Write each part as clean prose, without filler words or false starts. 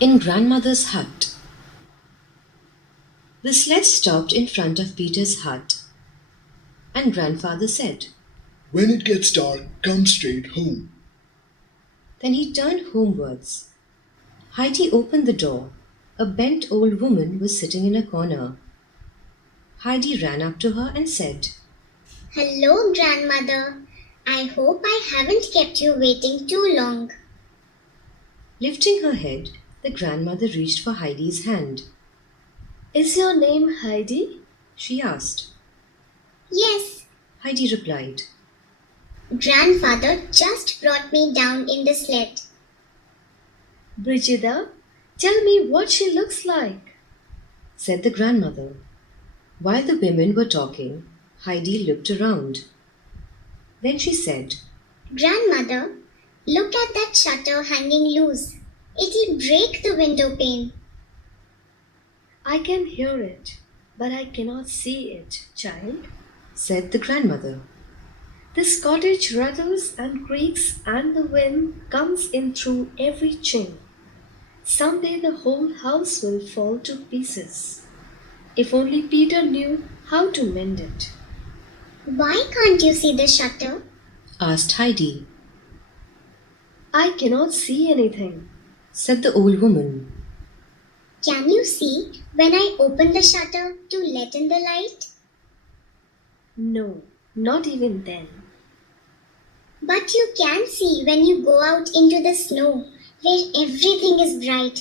In Grandmother's hut. The sled stopped in front of Peter's hut, and Grandfather said, When it gets dark, come straight home. Then he turned homewards. Heidi opened the door. A bent old woman was sitting in a corner. Heidi ran up to her and said, Hello, grandmother. I hope I haven't kept you waiting too long. Lifting her head, the grandmother reached for Heidi's hand. Is your name Heidi? She asked. Yes, Heidi replied. grandfather just brought me down in the sled. Brigida, tell me what she looks like, Said the grandmother. While the women were talking, Heidi looked around. Then she said, Grandmother, look at that shutter hanging loose. It'll break the window pane. I can hear it, but I cannot see it, child. said the grandmother. This cottage rattles and creaks, and the wind comes in through every chink. Someday the whole house will fall to pieces. If only Peter knew how to mend it. Why can't you see the shutter? Asked Heidi. I cannot see anything, Said the old woman. Can you see when I open the shutter to let in the light? No, not even then. But you can see when you go out into the snow where everything is bright.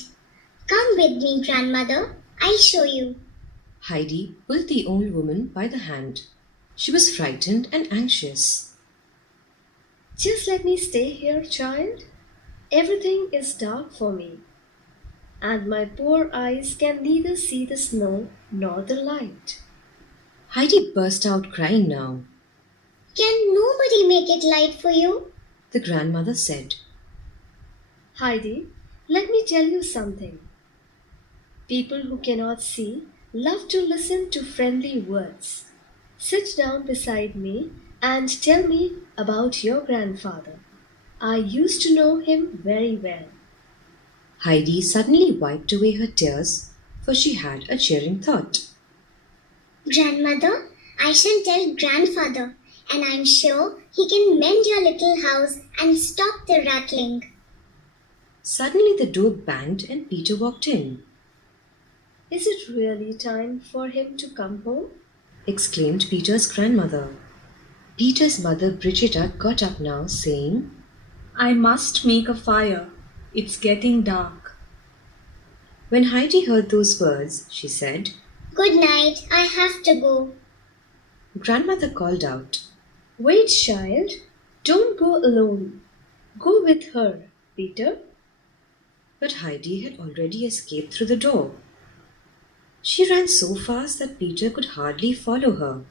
Come with me, grandmother. I'll show you. Heidi pulled the old woman by the hand. She was frightened and anxious. Just let me stay here, child. Everything is dark for me, and my poor eyes can neither see the snow nor the light. Heidi burst out crying now. Can nobody make it light for you? The grandmother said. Heidi, let me tell you something. People who cannot see love to listen to friendly words. Sit down beside me and tell me about your grandfather. I used to know him very well. Heidi suddenly wiped away her tears, for she had a cheering thought. Grandmother, I shall tell grandfather, and I'm sure he can mend your little house and stop the rattling. Suddenly the door banged and Peter walked in. Is it really time for him to come home? Exclaimed Peter's grandmother. Peter's mother Brigida got up now, saying, I must make a fire. It's getting dark. When Heidi heard those words, she said, Good night, I have to go. Grandmother called out, Wait, child. Don't go alone. Go with her, Peter. But Heidi had already escaped through the door. She ran so fast that Peter could hardly follow her.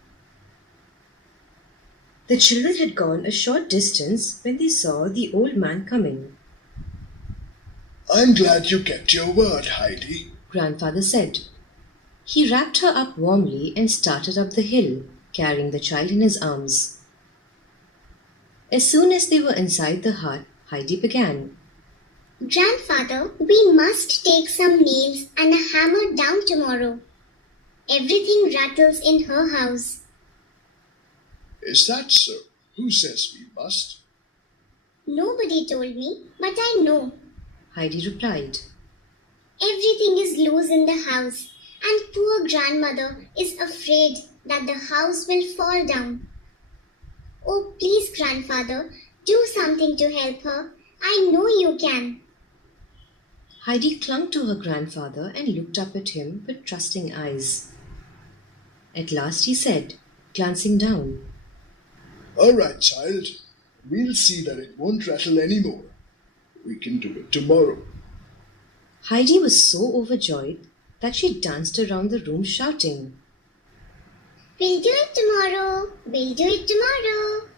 The children had gone a short distance when they saw the old man coming. I'm glad you kept your word, Heidi. Grandfather said. He wrapped her up warmly and started up the hill, carrying the child in his arms. As soon as they were inside the hut, Heidi began. Grandfather, we must take some nails and a hammer down tomorrow. Everything rattles in her house. Is that so? Who says we must? Nobody told me, but I know. Heidi replied. Everything is loose in the house, and poor grandmother is afraid that the house will fall down. Oh, please, grandfather, do something to help her. I know you can. Heidi clung to her grandfather and looked up at him with trusting eyes. At last he said, glancing down, All right, child. We'll see that it won't rattle anymore. We can do it tomorrow. Heidi was so overjoyed that she danced around the room shouting. We'll do it tomorrow. We'll do it tomorrow.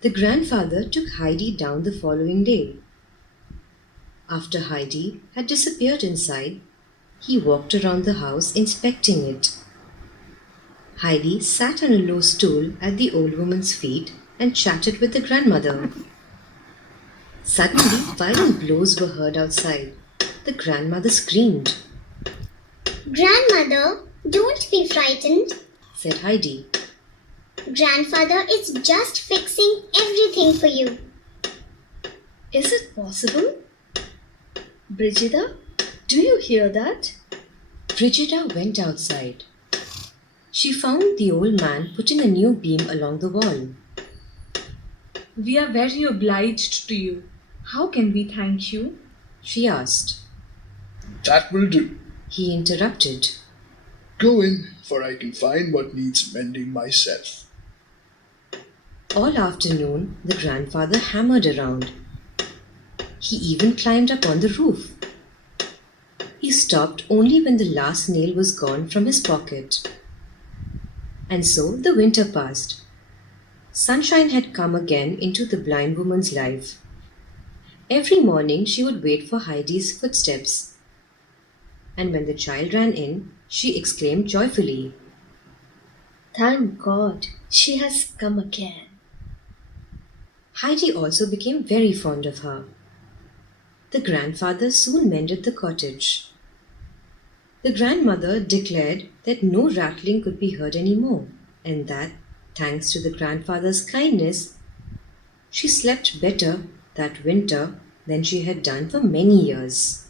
The grandfather took Heidi down the following day. After Heidi had disappeared inside, he walked around the house inspecting it. Heidi sat on a low stool at the old woman's feet and chatted with the grandmother. Suddenly, violent blows were heard outside. The grandmother screamed, Grandmother, don't be frightened. said Heidi. Grandfather is just fixing everything for you. Is it possible? Brigida, do you hear that? Brigida went outside. She found the old man putting a new beam along the wall. We are very obliged to you. How can we thank you? She asked. That will do. He interrupted. Go in, for I can find what needs mending myself. All afternoon, the grandfather hammered around. He even climbed up on the roof. He stopped only when the last nail was gone from his pocket. And so the winter passed. Sunshine had come again into the blind woman's life. Every morning she would wait for Heidi's footsteps. And when the child ran in, she exclaimed joyfully, Thank God, she has come again. Heidi also became very fond of her. The grandfather soon mended the cottage. The grandmother declared that no rattling could be heard any more, and that, thanks to the grandfather's kindness, she slept better that winter than she had done for many years.